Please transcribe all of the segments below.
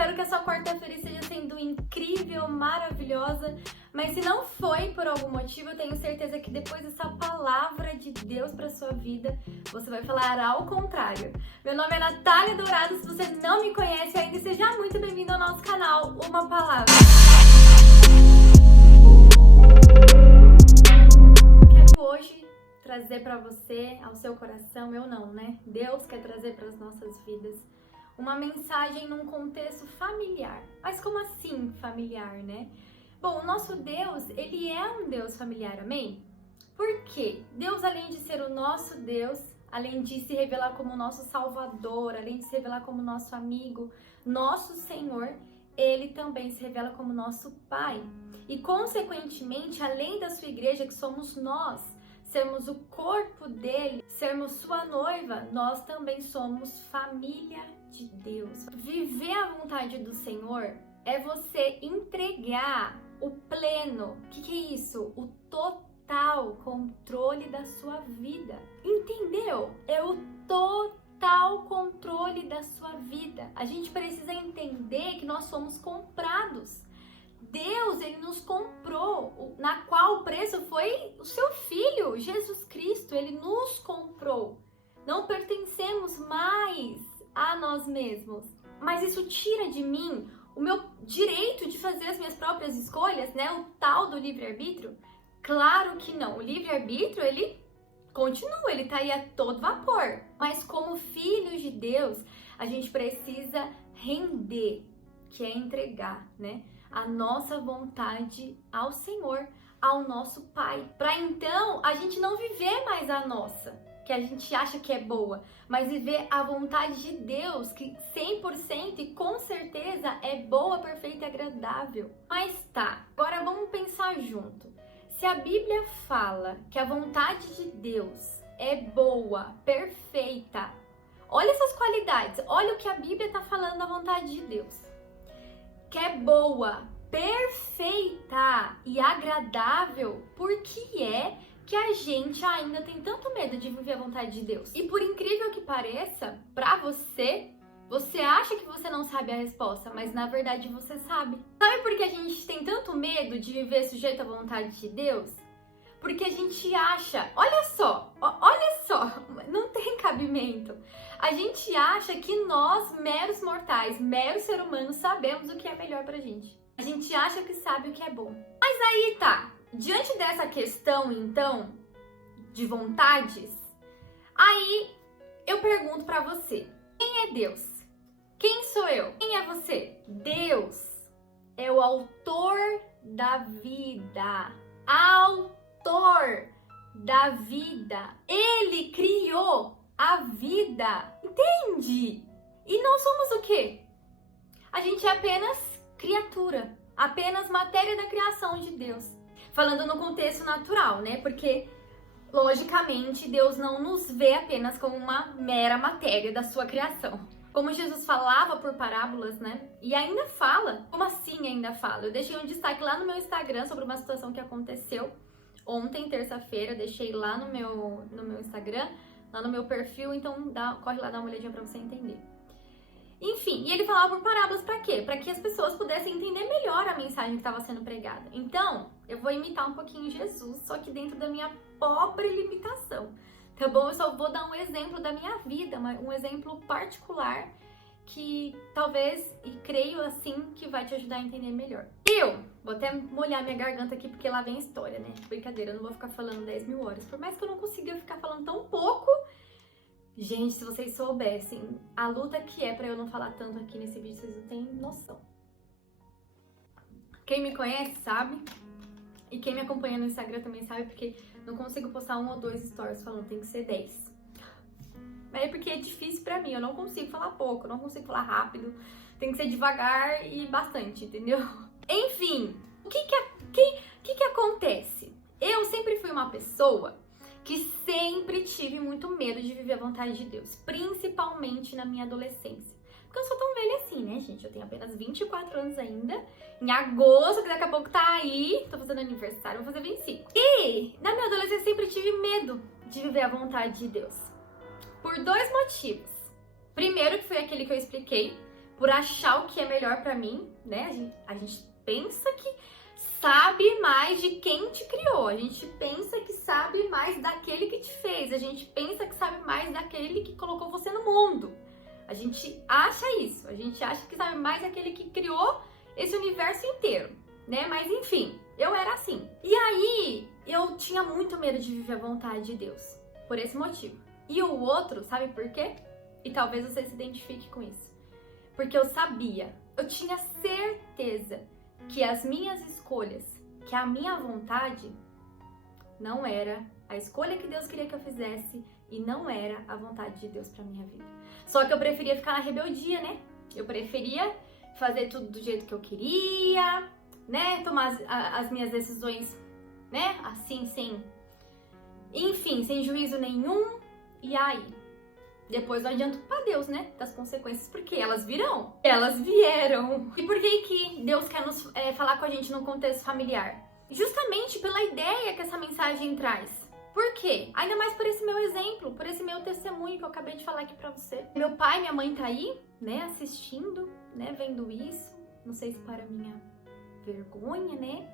Espero que a sua quarta-feira esteja sendo incrível, maravilhosa. Mas se não foi por algum motivo, eu tenho certeza que depois dessa palavra de Deus para sua vida, você vai falar ao contrário. Meu nome é Natália Dourado. Se você não me conhece ainda, seja muito bem-vindo ao nosso canal Uma Palavra. Quero hoje trazer para você, ao seu coração, eu não, né? Deus quer trazer para as nossas vidas uma mensagem num contexto familiar. Mas como assim familiar, né? Bom, o nosso Deus, ele é um Deus familiar, amém? Por quê? Deus, além de ser o nosso Deus, além de se revelar como nosso Salvador, além de se revelar como nosso amigo, nosso Senhor, ele também se revela como nosso Pai. E, consequentemente, além da sua igreja, que somos nós, sermos o corpo dele, sermos sua noiva, nós também somos família de Deus. Viver a vontade do Senhor é você entregar o pleno, o que é isso? O total controle da sua vida. Entendeu? É o total controle da sua vida. A gente precisa entender que nós somos comprados. Deus, ele nos comprou, na qual o preço foi o seu Filho, Jesus Cristo. Ele nos comprou. Não pertencemos mais a nós mesmos. Mas isso tira de mim o meu direito de fazer as minhas próprias escolhas, né? O tal do livre-arbítrio? Claro que não. O livre-arbítrio, ele continua, ele tá aí a todo vapor. Mas como filhos de Deus, a gente precisa render, que é entregar, né? A nossa vontade ao Senhor, ao nosso Pai. Para então a gente não viver mais a nossa, que a gente acha que é boa, mas viver a vontade de Deus, que 100% e com certeza é boa, perfeita e agradável. Mas tá, agora vamos pensar junto. Se a Bíblia fala que a vontade de Deus é boa, perfeita, olha essas qualidades, olha o que a Bíblia está falando da vontade de Deus. Que é boa, perfeita e agradável, por que é que a gente ainda tem tanto medo de viver a vontade de Deus? E por incrível que pareça, pra você, você acha que você não sabe a resposta, mas na verdade você sabe. Sabe por que a gente tem tanto medo de viver sujeito à vontade de Deus? Porque a gente acha, olha só, não tem cabimento. A gente acha que nós, meros mortais, meros seres humanos, sabemos o que é melhor pra gente. A gente acha que sabe o que é bom. Mas aí tá, diante dessa questão, então, de vontades, aí eu pergunto pra você, quem é Deus? Quem sou eu? Quem é você? Deus é o autor da vida. Autor da vida. Ele criou a vida. Entende? E nós somos o quê? A gente é apenas criatura, apenas matéria da criação de Deus. Falando no contexto natural, né? Porque, logicamente, Deus não nos vê apenas como uma mera matéria da sua criação. Como Jesus falava por parábolas, né? E ainda fala. Como assim ainda fala? Eu deixei um destaque lá no meu Instagram sobre uma situação que aconteceu ontem, terça-feira. Deixei lá no meu Instagram, lá no meu perfil. Então, corre lá, dá uma olhadinha pra você entender. Enfim, e ele falava por parábolas pra quê? Pra que as pessoas pudessem entender melhor a mensagem que estava sendo pregada. Então, eu vou imitar um pouquinho Jesus, só que dentro da minha pobre limitação. Tá bom? Eu só vou dar um exemplo da minha vida, um exemplo particular que talvez, e creio assim, que vai te ajudar a entender melhor. Eu vou até molhar minha garganta aqui porque lá vem a história, né? Brincadeira, eu não vou ficar falando 10 mil horas. Por mais que eu não consiga ficar falando tão pouco, gente, se vocês soubessem a luta que é pra eu não falar tanto aqui nesse vídeo, vocês não têm noção. Quem me conhece sabe, e quem me acompanha no Instagram também sabe, porque não consigo postar 1 ou 2 stories falando, tem que ser 10. Mas é porque é difícil pra mim, eu não consigo falar pouco, eu não consigo falar rápido, tem que ser devagar e bastante, entendeu? Enfim, o que acontece? Eu sempre fui uma pessoa que sempre tive muito medo de viver a vontade de Deus, principalmente na minha adolescência. Porque eu sou tão velha assim, né, gente? Eu tenho apenas 24 anos ainda. Em agosto, que daqui a pouco tá aí, tô fazendo aniversário, vou fazer 25. E na minha adolescência sempre tive medo de viver a vontade de Deus. Por 2 motivos. Primeiro, que foi aquele que eu expliquei, por achar o que é melhor pra mim, né? A gente pensa que sabe mais de quem te criou, a gente pensa que sabe mais daquele que te fez, a gente pensa que sabe mais daquele que colocou você no mundo. A gente acha isso, a gente acha que sabe mais daquele que criou esse universo inteiro, né? Mas enfim, eu era assim. E aí, eu tinha muito medo de viver a vontade de Deus, por esse motivo. E o outro, sabe por quê? E talvez você se identifique com isso. Porque eu sabia, eu tinha certeza que as minhas escolhas, que a minha vontade não era a escolha que Deus queria que eu fizesse e não era a vontade de Deus pra minha vida. Só que eu preferia ficar na rebeldia, né? Eu preferia fazer tudo do jeito que eu queria, né? Tomar as minhas decisões, né? Assim, sem juízo nenhum. E aí? Depois não adianta pra Deus, né? Das consequências, porque elas virão. Elas vieram. E por que Deus quer nos falar com a gente num contexto familiar? Justamente pela ideia que essa mensagem traz. Por quê? Ainda mais por esse meu exemplo, por esse meu testemunho que eu acabei de falar aqui pra você. Meu pai e minha mãe tá aí, né? Assistindo, né? Vendo isso. Não sei se para minha vergonha, né?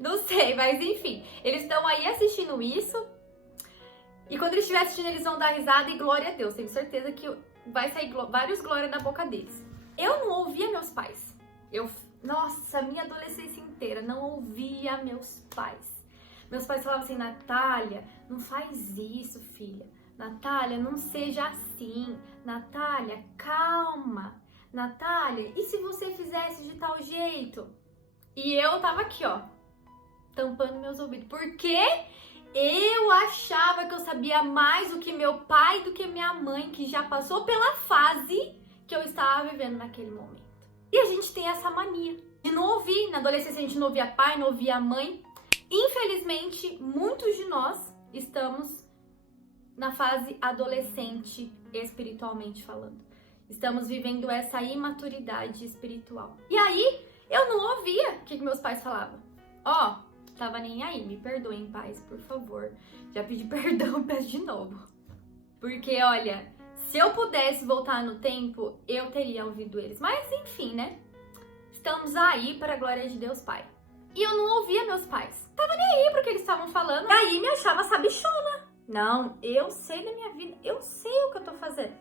Não sei, mas enfim. Eles estão aí assistindo isso. E quando eles estiverem assistindo, eles vão dar risada e glória a Deus. Tenho certeza que vai sair vários glórias da boca deles. Eu não ouvia meus pais. Nossa, minha adolescência inteira não ouvia meus pais. Meus pais falavam assim, Natália, não faz isso, filha. Natália, não seja assim. Natália, calma. Natália, e se você fizesse de tal jeito? E eu tava aqui, ó, tampando meus ouvidos. Por quê? Eu achava que eu sabia mais do que meu pai, do que minha mãe, que já passou pela fase que eu estava vivendo naquele momento. E a gente tem essa mania de não ouvir. Na adolescência a gente não ouvia pai, não ouvia mãe. Infelizmente, muitos de nós estamos na fase adolescente, espiritualmente falando. Estamos vivendo essa imaturidade espiritual. E aí, eu não ouvia o que meus pais falavam. Ó, tava nem aí, me perdoem, pais, por favor. Já pedi perdão, peço de novo. Porque, olha, se eu pudesse voltar no tempo, eu teria ouvido eles. Mas, enfim, né? Estamos aí para a glória de Deus Pai. E eu não ouvia meus pais. Tava nem aí pro que eles estavam falando. E aí me achava sabichona. Não, eu sei da minha vida, eu sei o que eu tô fazendo.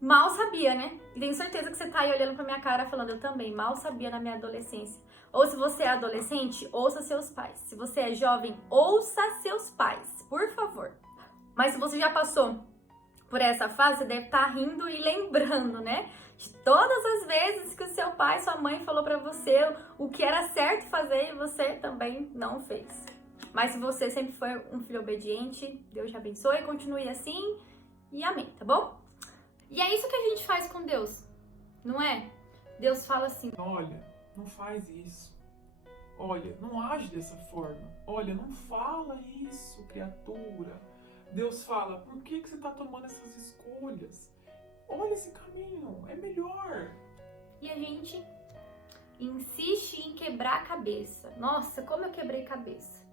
Mal sabia, né? E tenho certeza que você tá aí olhando pra minha cara falando, eu também mal sabia na minha adolescência. Ou se você é adolescente, ouça seus pais. Se você é jovem, ouça seus pais, por favor. Mas se você já passou por essa fase, você deve estar rindo e lembrando, né? De todas as vezes que o seu pai, sua mãe falou pra você o que era certo fazer e você também não fez. Mas se você sempre foi um filho obediente, Deus te abençoe, continue assim e amém, tá bom? E é isso que a gente faz com Deus, não é? Deus fala assim, olha, não faz isso. Olha, não age dessa forma. Olha, não fala isso, criatura. Deus fala, por que você está tomando essas escolhas? Olha esse caminho, é melhor. E a gente insiste em quebrar a cabeça. Nossa, como eu quebrei cabeça.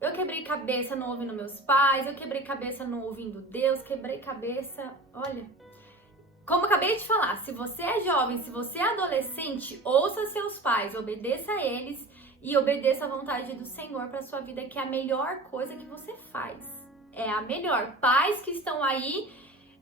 Eu quebrei cabeça não ouvindo meus pais, eu quebrei cabeça não ouvindo Deus, quebrei cabeça, olha... Como eu acabei de falar, se você é jovem, se você é adolescente, ouça seus pais, obedeça a eles e obedeça a vontade do Senhor para sua vida, que é a melhor coisa que você faz. É a melhor. Pais que estão aí,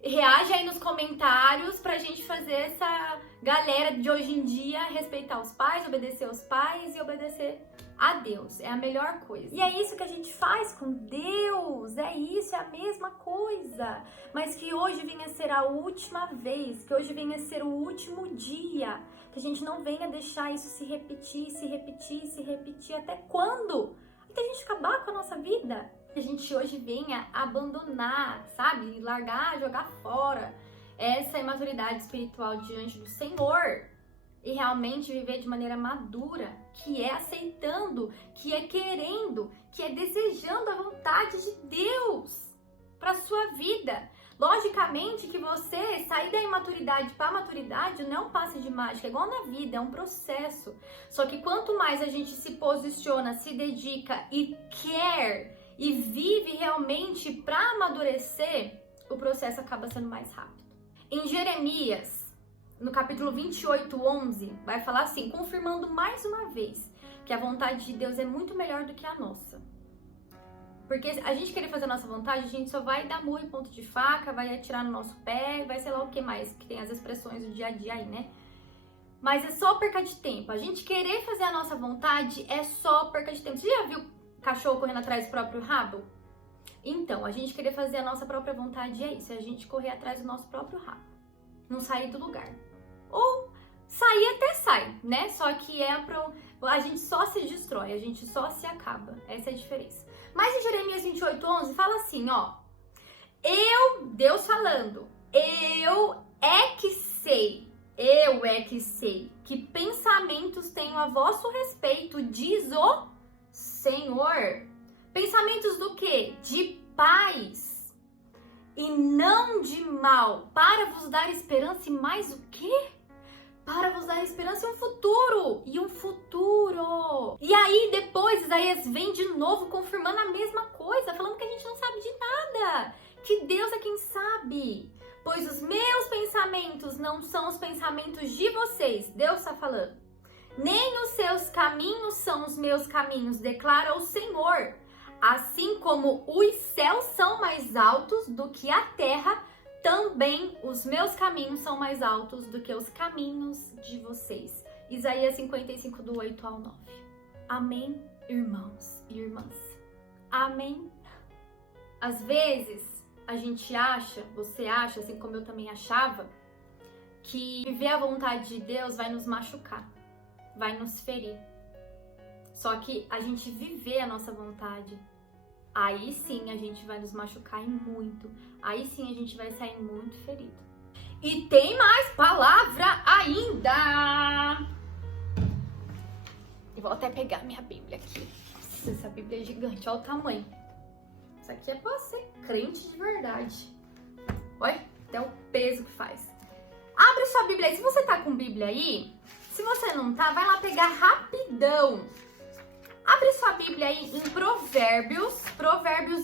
reage aí nos comentários pra gente fazer essa galera de hoje em dia respeitar os pais, obedecer aos pais e obedecer a Deus. É a melhor coisa. E é isso que a gente faz com Deus. É isso, é a mesma coisa. Mas que hoje venha ser a última vez, que hoje venha ser o último dia. Que a gente não venha deixar isso se repetir, se repetir, se repetir. Até quando? Até a gente acabar com a nossa vida. Que a gente hoje venha abandonar, sabe? Largar, jogar fora essa imaturidade espiritual diante do Senhor. E realmente viver de maneira madura, que é aceitando, que é querendo, que é desejando a vontade de Deus para sua vida. Logicamente que você sair da imaturidade para a maturidade não é um passe de mágica, é igual na vida, é um processo. Só que quanto mais a gente se posiciona, se dedica e quer e vive realmente para amadurecer, o processo acaba sendo mais rápido. Em Jeremias, no capítulo 28, 11, vai falar assim, confirmando mais uma vez que a vontade de Deus é muito melhor do que a nossa. Porque a gente querer fazer a nossa vontade, a gente só vai dar murro em ponto de faca, vai atirar no nosso pé, vai sei lá o que mais, que tem as expressões do dia a dia aí, né? Mas é só perca de tempo. A gente querer fazer a nossa vontade é só perca de tempo. Você já viu cachorro correndo atrás do próprio rabo? Então, a gente querer fazer a nossa própria vontade é isso, é a gente correr atrás do nosso próprio rabo. Não sair do lugar. Ou sair até sai, né? Só que a gente só se destrói, a gente só se acaba. Essa é a diferença. Mas em Jeremias 28, 11, fala assim, ó. Deus falando, eu é que sei que pensamentos tenho a vosso respeito, diz o Senhor. Pensamentos do quê? De paz e não de mal, para vos dar esperança e mais o quê? Para vos dar esperança e um futuro. E aí depois Isaías vem de novo confirmando a mesma coisa, falando que a gente não sabe de nada, que Deus é quem sabe. Pois os meus pensamentos não são os pensamentos de vocês, Deus está falando. Nem os seus caminhos são os meus caminhos, declara o Senhor. Assim como os céus são mais altos do que a terra, também os meus caminhos são mais altos do que os caminhos de vocês. Isaías 55, do 8 ao 9. Amém, irmãos e irmãs? Amém? Às vezes, a gente acha, você acha, assim como eu também achava, que viver a vontade de Deus vai nos machucar, vai nos ferir. Só que a gente viver a nossa vontade, aí sim a gente vai nos machucar e muito. Aí sim a gente vai sair muito ferido. E tem mais palavra ainda! Eu vou até pegar minha Bíblia aqui. Nossa, essa Bíblia é gigante, olha o tamanho. Isso aqui é pra ser crente de verdade. Olha, até o peso que faz. Abre sua Bíblia aí. Se você tá com Bíblia aí, se você não tá, vai lá pegar rapidão. Abre sua Bíblia aí em Provérbios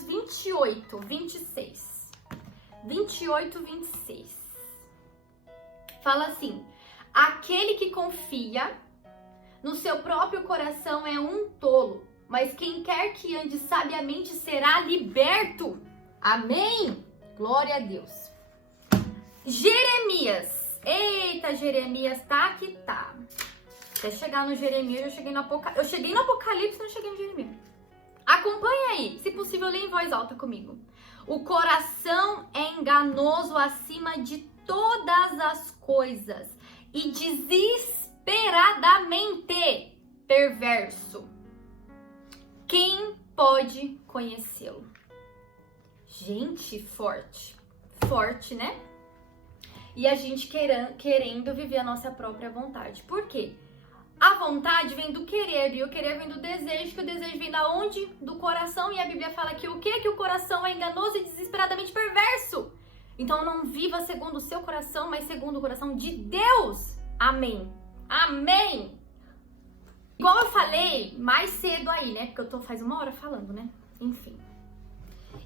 28, 26. 28, 26. Fala assim: aquele que confia no seu próprio coração é um tolo, mas quem quer que ande sabiamente será liberto. Amém? Glória a Deus. Jeremias. Eita, Jeremias, tá que tá. Até chegar no Jeremias, eu cheguei no Apocalipse, não cheguei no Jeremias. Acompanha aí, se possível, lê em voz alta comigo. O coração é enganoso acima de todas as coisas e desesperadamente perverso. Quem pode conhecê-lo? Gente, forte. Forte, né? E a gente querendo viver a nossa própria vontade. Por quê? A vontade vem do querer, e o querer vem do desejo, que o desejo vem da onde? Do coração, e a Bíblia fala que o quê? Que o coração é enganoso e desesperadamente perverso. Então não viva segundo o seu coração, mas segundo o coração de Deus. Amém. Amém. Igual eu falei mais cedo aí, né? Porque eu tô faz 1 hora falando, né? Enfim.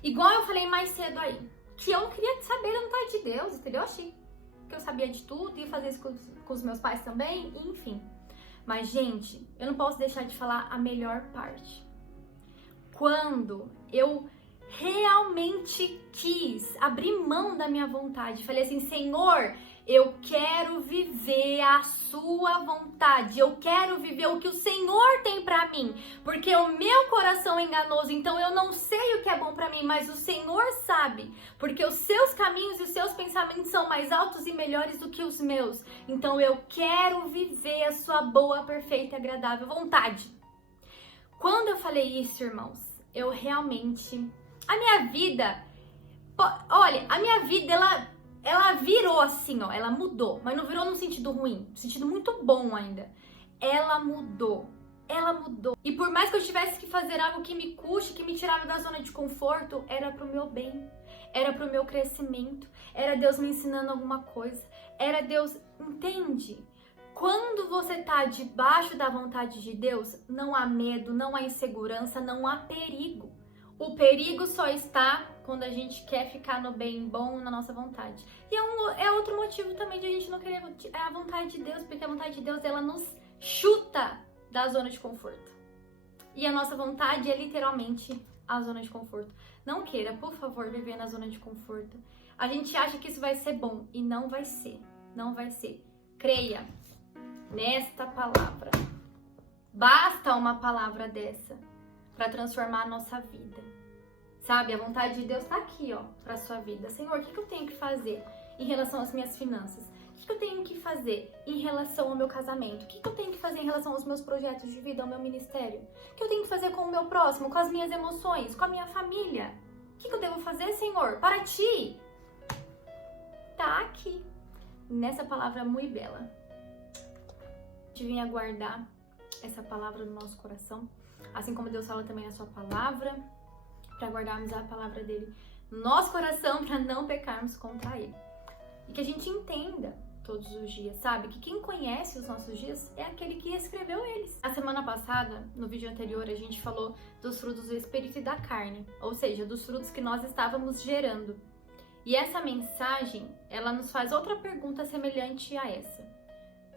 Igual eu falei mais cedo aí, que eu não queria saber da vontade de Deus, entendeu? Eu achei que eu sabia de tudo, ia fazer isso com os meus pais também, enfim. Mas, gente, eu não posso deixar de falar a melhor parte. Quando eu realmente quis abrir mão da minha vontade, falei assim: Senhor, eu quero viver a sua vontade, eu quero viver o que o Senhor tem pra mim, porque o meu coração é enganoso, então eu não sei o que é bom pra mim, mas o Senhor sabe, porque os seus caminhos e os seus pensamentos são mais altos e melhores do que os meus, então eu quero viver a sua boa, perfeita e agradável vontade. Quando eu falei isso, irmãos, eu realmente... A minha vida... Olha, a minha vida, ela virou assim, ó, ela mudou, mas não virou num sentido ruim, num sentido muito bom ainda. Ela mudou. E por mais que eu tivesse que fazer algo que me custe, que me tirava da zona de conforto, era pro meu bem, era pro meu crescimento, era Deus me ensinando alguma coisa, era Deus, entende? Quando você tá debaixo da vontade de Deus, não há medo, não há insegurança, não há perigo. O perigo só está quando a gente quer ficar no bem bom, na nossa vontade. E é outro motivo também de a gente não querer a vontade de Deus, porque a vontade de Deus, ela nos chuta da zona de conforto. E a nossa vontade é literalmente a zona de conforto. Não queira, por favor, viver na zona de conforto. A gente acha que isso vai ser bom e não vai ser. Não vai ser. Creia nesta palavra. Basta uma palavra dessa para transformar a nossa vida. Sabe, a vontade de Deus tá aqui, ó, pra sua vida. Senhor, o que eu tenho que fazer em relação às minhas finanças? O que eu tenho que fazer em relação ao meu casamento? O que eu tenho que fazer em relação aos meus projetos de vida, ao meu ministério? O que eu tenho que fazer com o meu próximo, com as minhas emoções, com a minha família? O que eu devo fazer, Senhor, para ti? Tá aqui, nessa palavra muito bela. A gente vem aguardar essa palavra no nosso coração, assim como Deus fala também na sua palavra, para guardarmos a palavra dele no nosso coração, para não pecarmos contra ele. E que a gente entenda todos os dias, sabe? Que quem conhece os nossos dias é aquele que escreveu eles. A semana passada, no vídeo anterior, a gente falou dos frutos do Espírito e da carne, ou seja, dos frutos que nós estávamos gerando. E essa mensagem, ela nos faz outra pergunta semelhante a essa.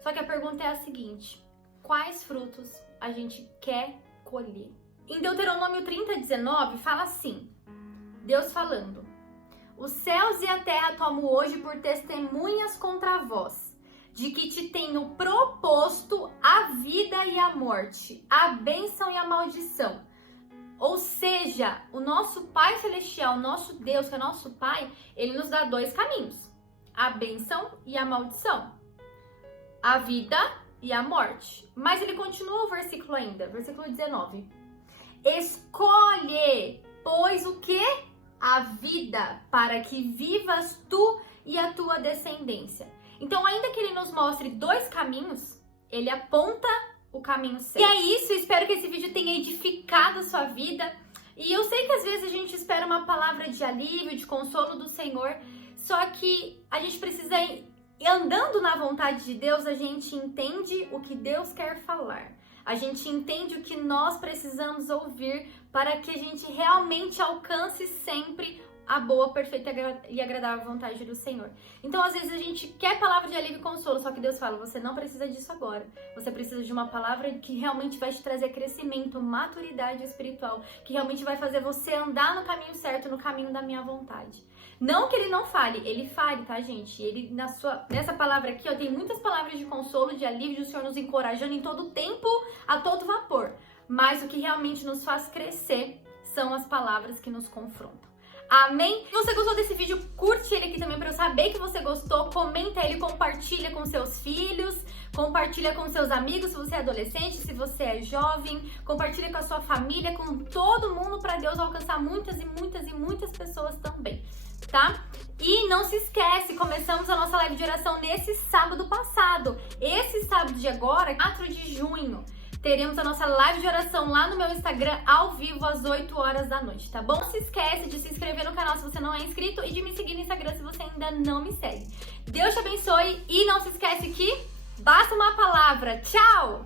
Só que a pergunta é a seguinte: quais frutos a gente quer colher? Em Deuteronômio 30:19 fala assim, Deus falando: os céus e a terra tomo hoje por testemunhas contra vós, de que te tenho proposto a vida e a morte, a bênção e a maldição. Ou seja, o nosso Pai Celestial, o nosso Deus, que é nosso Pai, ele nos dá dois caminhos: a bênção e a maldição, a vida e a morte. Mas ele continua o versículo ainda, versículo 19. Escolhe, pois, o quê? A vida, para que vivas tu e a tua descendência. Então, ainda que ele nos mostre dois caminhos, ele aponta o caminho certo. E é isso, espero que esse vídeo tenha edificado a sua vida. E eu sei que às vezes a gente espera uma palavra de alívio, de consolo do Senhor, só que a gente precisa ir andando na vontade de Deus, a gente entende o que Deus quer falar. A gente entende o que nós precisamos ouvir para que a gente realmente alcance sempre a boa, perfeita e agradável vontade do Senhor. Então, às vezes, a gente quer palavra de alívio e consolo, só que Deus fala: você não precisa disso agora. Você precisa de uma palavra que realmente vai te trazer crescimento, maturidade espiritual, que realmente vai fazer você andar no caminho certo, no caminho da minha vontade. Não que ele não fale, ele fale, tá, gente? Ele, nessa palavra aqui, ó, tem muitas palavras de consolo, de alívio, do Senhor nos encorajando em todo tempo, a todo vapor. Mas o que realmente nos faz crescer são as palavras que nos confrontam. Amém? Se você gostou desse vídeo, curte ele aqui também para eu saber que você gostou. Comenta ele, compartilha com seus filhos, compartilha com seus amigos, se você é adolescente, se você é jovem, compartilha com a sua família, com todo mundo, para Deus alcançar muitas e muitas e muitas pessoas também, tá? E não se esquece, começamos a nossa live de oração nesse sábado passado. Esse sábado de agora, 4 de junho. Teremos a nossa live de oração lá no meu Instagram, ao vivo, às 8 horas da noite, tá bom? Não se esquece de se inscrever no canal se você não é inscrito e de me seguir no Instagram se você ainda não me segue. Deus te abençoe e não se esquece que basta uma palavra. Tchau!